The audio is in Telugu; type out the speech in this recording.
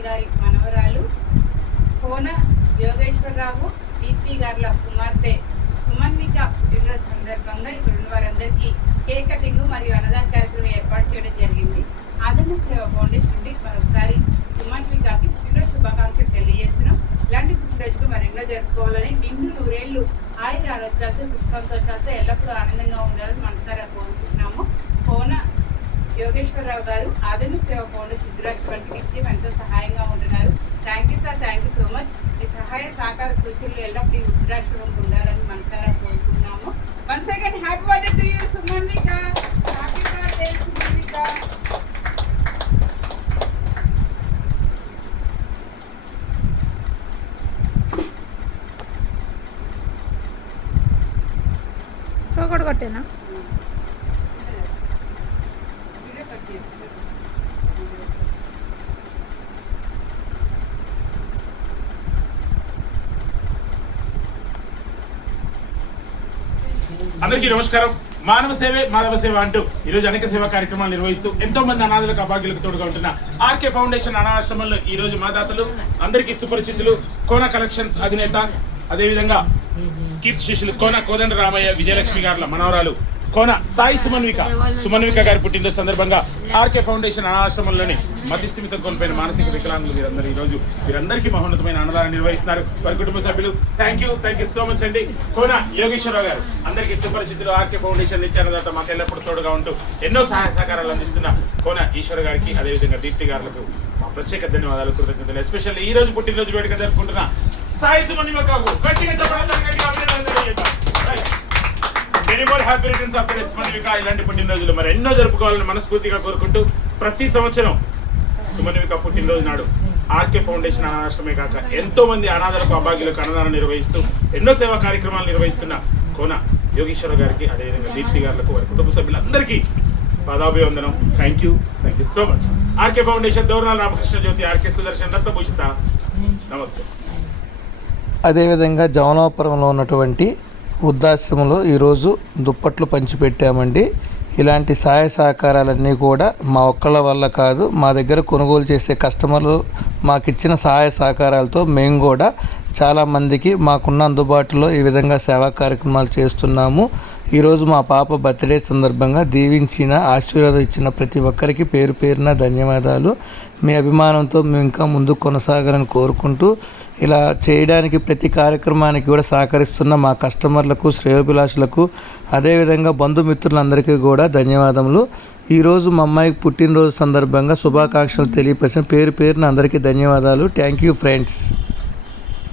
రామయ్య గారి మనవరాలు కోన యోగేశ్వరరావు దీప్తి గారుల కుమార్తె సుమన్విక పుట్టినరోజు సందర్భంగా ఇక్కడ ఉన్న వారందరికీ కేక్ కటింగ్ మరియు అన్నదాన కార్యక్రమం ఏర్పాటు చేయడం జరిగింది. ఆదరణ సేవ ఫౌండేషన్ నుండి మరొకసారి సుమన్వికకి పుట్టినరోజు శుభాకాంక్షలు తెలియజేస్తున్నాం. ఇలాంటి పుట్టినరోజుకు మరెన్నో జరుపుకోవాలని నిండు నూరేళ్ళు ఆయుర ఆరోగ్యాలతో సుఖ సంతోషాలతో ఎల్లప్పుడూ ఆనందంగా ఉండాలని మనం యోగేశ్వరరావు గారు ఆదరణ సేవ ఫౌండేషన్ సిద్ధరాష్ట్రానికి నిత్యం ఎంతో సహాయంగా ఉంటున్నారు. Thank you sir thank you so much ఈ సహాయ సహకార సూచనలు ఎల్లప్పుడూ ఈ ఉండాలని మనసారా కోరుకుంటున్నాము. One second happy birthday to you Sumanvika happy birthday Sumanvika కొట్టేనా? అందరికీ నమస్కారం. మానవ సేవే మానవ సేవ అంటూ ఈరోజు అనేక సేవా కార్యక్రమాలు నిర్వహిస్తూ ఎంతో మంది అనాథులకు అభాగ్యులకు తోడుగా ఉంటున్న ఆర్కే ఫౌండేషన్ అనాథాశ్రమంలో ఈ రోజు మాదాతలు అందరికీ సుపరిచితులు కోన కలెక్షన్స్ అధినేత అదేవిధంగా కీర్తి శిష్యులు కోన కోదండ రామయ్య విజయలక్ష్మి గారుల మనవరాలు కోన సాయి సుమన్విక. సుమన్విక గారి పుట్టినరోజు సందర్భంగా ఆర్కే ఫౌండేషన్ అనాశ్రమంలోని మధ్యస్థిమితం కోల్పోయిన మానసిక వికలాంగులు వీరందరూ ఈ రోజు వీరందరికీ మహోన్నతమైన అన్నదానం నిర్వహిస్తున్నారు. వారి కుటుంబ సభ్యులు thank you thank you so much అండి. కోన యోగేశ్వరరావు గారు అందరికీ సుపరిచితులు ఆర్కే ఫౌండేషన్ ఇచ్చారదాత మాకు ఎల్లప్పుడూ తోడుగా ఉంటూ ఎన్నో సహాయ సహకారాలు అందిస్తున్న కోన ఈశ్వర గారికి అదేవిధంగా దీప్తి గారులకు మా ప్రత్యేక ధన్యవాదాలు కృతజ్ఞతలు. ఎస్పెషల్లీ ఈ రోజు పుట్టినరోజు వేడుక జరుపుకుంటున్న సాయి సుమన్వికకు గట్టిగా చెప్పడం many more happy returns of Sumanvika ఇలాంటి పుట్టినరోజులు మరి ఎన్నో జరుపుకోవాలని మనస్ఫూర్తిగా కోరుకుంటూ ప్రతి సంవత్సరం సుమన్విక పుట్టినరోజు నాడు ఆర్కే ఫౌండేషన్ అనాథాశ్రమే కాక ఎంతో మంది అనాథలకు అభాగ్యులకు అన్నదానం నిర్వహిస్తూ ఎన్నో సేవా కార్యక్రమాలు నిర్వహిస్తున్న కోన యోగేశ్వర గారికి అదేవిధంగా దీప్తి గారులకు వారి కుటుంబ సభ్యులందరికీ పాదాభివందనం. Thank you thank you so much RK Foundation Dournala Ramakrishna Jyothi RK Sudarshan Dattabhushita. నమస్తే. అదేవిధంగా జవనాపురంలో ఉన్నటువంటి వృద్ధాశ్రమంలో ఈరోజు దుప్పట్లు పంచిపెట్టామండి. ఇలాంటి సహాయ సహకారాలన్నీ కూడా మా ఒక్కళ్ళ వల్ల కాదు మా దగ్గర కొనుగోలు చేసే కస్టమర్లు మాకు ఇచ్చిన సహాయ సహకారాలతో మేము కూడా చాలామందికి మాకున్న అందుబాటులో ఈ విధంగా సేవా కార్యక్రమాలు చేస్తున్నాము. ఈరోజు మా పాప బర్త్డే సందర్భంగా దీవించిన ఆశీర్వాదం ఇచ్చిన ప్రతి ఒక్కరికి పేరు పేరున ధన్యవాదాలు. మీ అభిమానంతో మేము ఇంకా ముందుకు కొనసాగాలని కోరుకుంటూ ఇలా చేయడానికి ప్రతి కార్యక్రమానికి కూడా సహకరిస్తున్న మా కస్టమర్లకు శ్రేయోభిలాషులకు అదేవిధంగా బంధుమిత్రులందరికీ కూడా ధన్యవాదములు. ఈరోజు మా అమ్మాయికి పుట్టినరోజు సందర్భంగా శుభాకాంక్షలు తెలియపరిచిన పేరు పేరున అందరికీ ధన్యవాదాలు. Thank you friends.